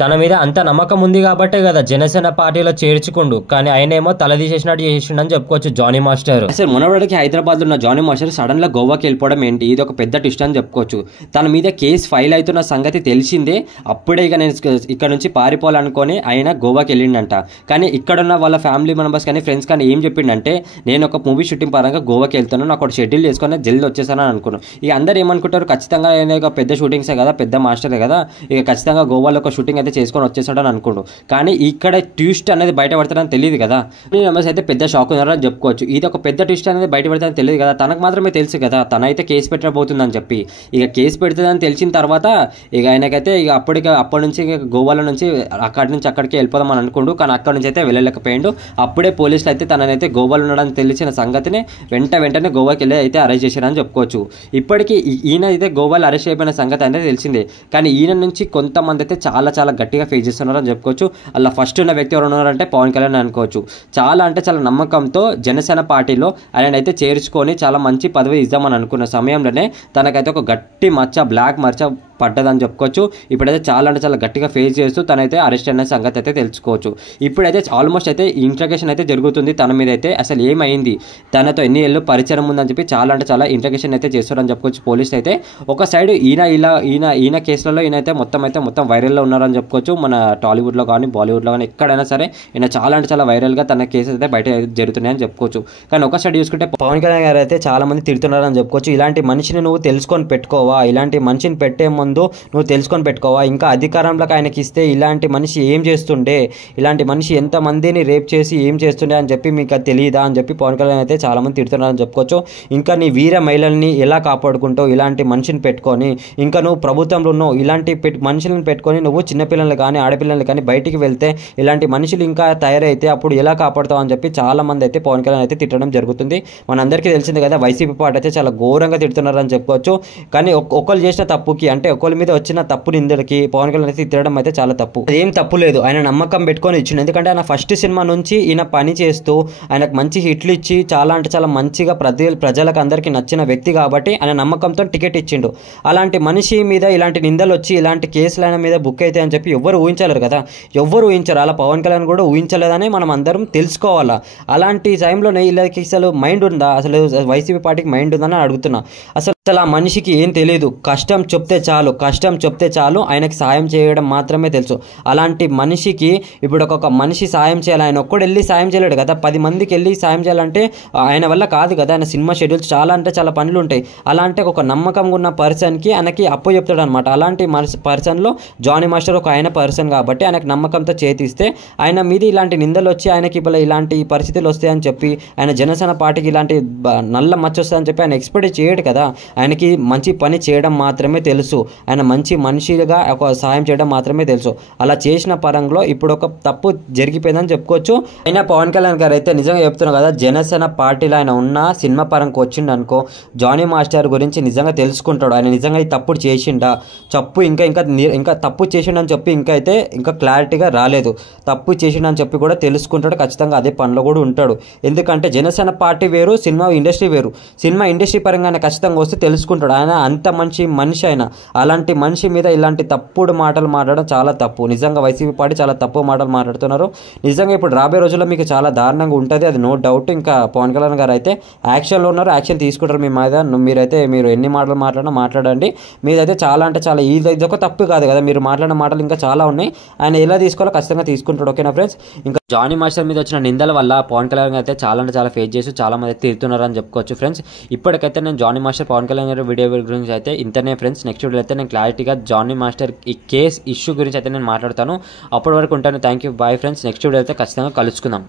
తన మీద అంత నమ్మకం ఉంది కాబట్టే కదా జనసేన పార్టీలో చేర్చుకుండు. కానీ ఆయనేమో తలదీసేసినట్టు చేసిండని చెప్పుకోవచ్చు జానీ మాస్టర్. అసలు మొన్నటికి హైదరాబాద్ లో ఉన్న జానీ మాస్టర్ సడన్ గా గోవాకి వెళ్ళిపోవడం ఏంటి, ఇది ఒక పెద్ద ట్విస్ట్ అని చెప్పుకోవచ్చు. తన మీద కేసు ఫైల్ అవుతున్న సంగతి తెలిసిందే. అప్పుడే ఇక నేను ఇక్కడ నుంచి పారిపోవాలనుకొని ఆయన గోవాకి వెళ్ళిండంట. కానీ ఇక్కడున్న వాళ్ళ ఫ్యామిలీ మెంబర్స్ కానీ ఫ్రెండ్స్ కానీ ఏం చెప్పిండంటే, నేను ఒక మూవీ షూటింగ్ పరంగా గోవాకి వెళ్తున్నాను, నాకు ఒకటి షెడ్యూల్ చేసుకొని జల్దీ వచ్చేసానని అనుకున్నాను. ఇక అందరు ఏమనుకుంటారు, ఖచ్చితంగా ఆయన పెద్ద షూటింగ్సే కదా, పెద్ద మాస్టరే కదా, ఇక ఖచ్చితంగా గోవాలో ఒక షూటింగ్ చేసుకొని వచ్చేసాడని అనుకోండు. కానీ ఇక్కడ ట్విస్ట్ అనేది బయటపడతాడని తెలియదు కదా. మెంబర్స్ అయితే పెద్ద షాక్ ఉన్నారని చెప్పుకోవచ్చు. ఇది ఒక పెద్ద ట్విస్ట్ అనేది బయటపడతాడని తెలియదు కదా, తనకు మాత్రమే తెలుసు కదా తనైతే కేసు పెట్టబోతుందని చెప్పి. ఇక కేసు పెడుతుందని తెలిసిన తర్వాత ఇక ఆయనకైతే ఇక అప్పటి నుంచి గోవాలో నుంచి అక్కడి నుంచి అక్కడికి వెళ్ళిపోదామని అనుకోండు. కానీ అక్కడి నుంచి అయితే వెళ్ళలేకపోయాడు. అప్పుడే పోలీసులు అయితే తననైతే గోవాలో ఉన్నాడని తెలిసిన సంగతిని వెంటనే గోవాకి వెళ్ళి అయితే అరెస్ట్ చేశారని చెప్పుకోవచ్చు. ఇప్పటికీ ఈయన అయితే గోవాలో అరెస్ట్ అయిపోయిన సంగతి అనేది తెలిసిందే. కానీ ఈయన నుంచి కొంతమంది అయితే చాలా గట్టిగా ఫేస్ చేస్తున్నారని చెప్పుకోవచ్చు. అలా ఫస్ట్ ఉన్న వ్యక్తి ఎవరు ఉన్నారంటే పవన్ కళ్యాణ్ అనుకోవచ్చు. చాలా నమ్మకంతో జనసేన పార్టీలో ఆయన అయితే చేర్చుకొని చాలా మంచి పదవి ఇద్దామని అనుకున్న సమయంలోనే తనకైతే ఒక గట్టి బ్లాక్ మచ్చ పడ్డదని చెప్పుకోవచ్చు. ఇప్పుడైతే చాలా గట్టిగా ఫేస్ చేస్తూ తనైతే అరెస్ట్ అయిన సంగతి అయితే తెలుసుకోవచ్చు. ఇప్పుడైతే ఆల్మోస్ట్ అయితే ఇంట్రగేషన్ అయితే జరుగుతుంది తన మీద అయితే. అసలు ఏమైంది, తనతో ఎన్ని ఏళ్ళు పరిచయం ఉందని చెప్పి చాలా ఇంట్రగేషన్ అయితే చేస్తారని చెప్పుకోవచ్చు పోలీసులు అయితే. ఒక సైడ్ ఈయన కేసులలో ఈయనైతే మొత్తం వైరల్లో ఉన్నారని చెప్పుకోవచ్చు. మన టాలీవుడ్లో కానీ బాలీవుడ్లో కానీ ఎక్కడైనా సరే ఈయన చాలా వైరల్గా తన కేసెస్ అయితే బయట జరుగుతున్నాయని చెప్పుకోవచ్చు. కానీ ఒక సైడ్ చూసుకుంటే పవన్ కళ్యాణ్ గారు అయితే చాలా మంది తిడుతున్నారని చెప్పుకోవచ్చు. ఇలాంటి మనిషిని నువ్వు తెలుసుకొని పెట్టుకోవా, ఇలాంటి మనిషిని పెట్టే ముందు నువ్వు తెలుసుకొని పెట్టుకోవా, ఇంకా అధికారంలోకి ఆయనకి ఇస్తే ఇలాంటి మనిషి ఏం చేస్తుండే, ఇలాంటి మనిషి ఎంతమందిని రేప్ చేసి ఏం చేస్తుండే అని చెప్పి మీకు తెలియదా అని చెప్పి పవన్ కళ్యాణ్ అయితే చాలా మంది తిడుతున్నారని చెప్పుకోవచ్చు. ఇంకా నీ వీర మహిళల్ని ఎలా కాపాడుకుంటావు ఇలాంటి మనిషిని పెట్టుకొని, ఇంకా నువ్వు ప్రభుత్వంలో ఉన్నావు, ఇలాంటి మనుషులను పెట్టుకొని నువ్వు చిన్నపిల్లలు కానీ ఆడపిల్లలు కానీ బయటికి వెళ్తే ఇలాంటి మనుషులు ఇంకా తయారైతే అప్పుడు ఎలా కాపాడుతావు అని చెప్పి చాలా మంది అయితే పవన్ కళ్యాణ్ అయితే తిట్టడం జరుగుతుంది. మనందరికీ తెలిసింది కదా, వైసీపీ పార్టీ అయితే చాలా ఘోరంగా తిడుతున్నారని చెప్పుకోవచ్చు. కానీ ఒకళ్ళు చేసిన తప్పుకి, అంటే ఒకళ్ళ మీద వచ్చిన తప్పు నిందలకి పవన్ కళ్యాణ్ అయితే తిట్టడం అయితే చాలా తప్పు. ఏం తప్పు లేదు, ఆయన నమ్మకం పెట్టుకొని ఇచ్చిండు. ఎందుకంటే ఆయన ఫస్ట్ సినిమా నుంచి ఈయన పని చేస్తూ ఆయనకు మంచి హిట్లు ఇచ్చి చాలా మంచిగా ప్రజలకు అందరికీ నచ్చిన వ్యక్తి కాబట్టి ఆయన నమ్మకంతో టికెట్ ఇచ్చిండు. అలాంటి మనిషి మీద ఇలాంటి నిందలు వచ్చి ఇలాంటి కేసులు ఆయన మీద బుక్ అయితే అని చెప్పి ఎవ్వరు ఊహించలేరు కదా, ఎవ్వరు ఊహించారు. అలా పవన్ కళ్యాణ్ కూడా ఊహించలేదని మనం అందరం తెలుసుకోవాలా. అలాంటి టైంలోనే వీళ్ళకి అసలు మైండ్ ఉందా, అసలు వైసీపీ పార్టీకి మైండ్ ఉందని అడుగుతున్నా. అసలు ఆ మనిషికి ఏం తెలియదు, కష్టం చెప్తే చాలు ఆయనకి సాయం చేయడం మాత్రమే తెలుసు. అలాంటి మనిషికి ఇప్పుడు ఒక మనిషి సాయం చేయాలి, ఆయన ఒక్కడు వెళ్ళి సాయం చేయలేడు కదా, 10 మందికి వెళ్ళి సాయం చేయాలంటే ఆయన వల్ల కాదు కదా. ఆయన సినిమా షెడ్యూల్స్ చాలా పనులు ఉంటాయి. అలాంటి ఒక నమ్మకంగా ఉన్న పర్సన్కి ఆయనకి అప్పు చెప్తాడు అనమాట. అలాంటి పర్సన్లో జానీ మాస్టర్ ఒక ఆయన పర్సన్ కాబట్టి ఆయనకు నమ్మకంతో చేతిస్తే ఆయన మీద ఇలాంటి నిందలు వచ్చి ఆయనకి ఇప్పుడు ఇలాంటి పరిస్థితులు వస్తాయని చెప్పి ఆయన జనసేన పార్టీకి ఇలాంటి నల్ల మచ్చ వస్తాయని చెప్పి ఆయన ఎక్స్పెక్ట్ చేయడు కదా. ఆయనకి మంచి పని చేయడం మాత్రమే తెలుసు, ఆయన మంచి మనిషిగా ఒక సాయం చేయడం మాత్రమే తెలుసు. అలా చేసిన పరంలో ఇప్పుడు ఒక తప్పు జరిగిపోయిందని చెప్పుకోవచ్చు. అయినా పవన్ కళ్యాణ్ గారు అయితే నిజంగా చెప్తున్నారు కదా, జనసేన పార్టీలో ఆయన ఉన్న సినిమా పరంగా వచ్చిండు అనుకో, జానీ మాస్టర్ గురించి నిజంగా తెలుసుకుంటాడు. ఆయన నిజంగా ఈ తప్పుడు చేసిండా, ఇంకా తప్పు చేసిండని చెప్పి ఇంకా క్లారిటీగా రాలేదు. తప్పు చేసిండని చెప్పి కూడా తెలుసుకుంటాడు, ఖచ్చితంగా అదే పనిలో కూడా ఉంటాడు. ఎందుకంటే జనసేన పార్టీ వేరు, సినిమా ఇండస్ట్రీ వేరు. సినిమా ఇండస్ట్రీ పరంగా ఆయన ఖచ్చితంగా వస్తే తెలుసుకుంటాడు. ఆయన అంత మంచి మనిషి ఆయన. అలాంటి మనిషి మీద ఇలాంటి తప్పుడు మాటలు మాట్లాడడం చాలా తప్పు. నిజంగా వైసీపీ పార్టీ చాలా తప్పు మాటలు మాట్లాడుతున్నారు. నిజంగా ఇప్పుడు రాబోయే రోజుల్లో మీకు చాలా దారుణంగా ఉంటుంది, అది నో డౌట్. ఇంకా పవన్ కళ్యాణ్ గారు అయితే యాక్షన్లో ఉన్నారు, యాక్షన్ తీసుకుంటారు మీ మీద. మీరు ఎన్ని మాటలు మాట్లాడండి. మీదైతే చాలా ఇదొక తప్పు కాదు కదా, మీరు మాట్లాడిన మాటలు ఇంకా చాలా ఉన్నాయి. ఆయన ఎలా తీసుకోవాలో ఖచ్చితంగా తీసుకుంటాడు. ఓకేనా ఫ్రెండ్స్, ఇంకా జానీ మాస్టర్ మీద వచ్చిన నిందల వల్ల పవన్ కళ్యాణ్ అయితే చాలా ఫేస్ చేసి చాలా మంది తిరుగుతున్నారని చెప్పుకోవచ్చు ఫ్రెండ్స్. ఇప్పటికైతే నేను జానీ మాస్టర్ పవన్ కళ్యాణ్ గారి వీడియో గురించి అయితే ఇంతనే ఫ్రెండ్స్. నెక్స్ట్ వీడియో అయితే నేను క్లారిటీగా జానీ మాస్టర్ ఈ కేస్ ఇష్యూ గురించి అయితే నేను మాట్లాడతాను. అప్పటి వరకు ఉంటాను. Thank you, bye friends. Next video అయితే ఖచ్చితంగా కలుసుకుందాం.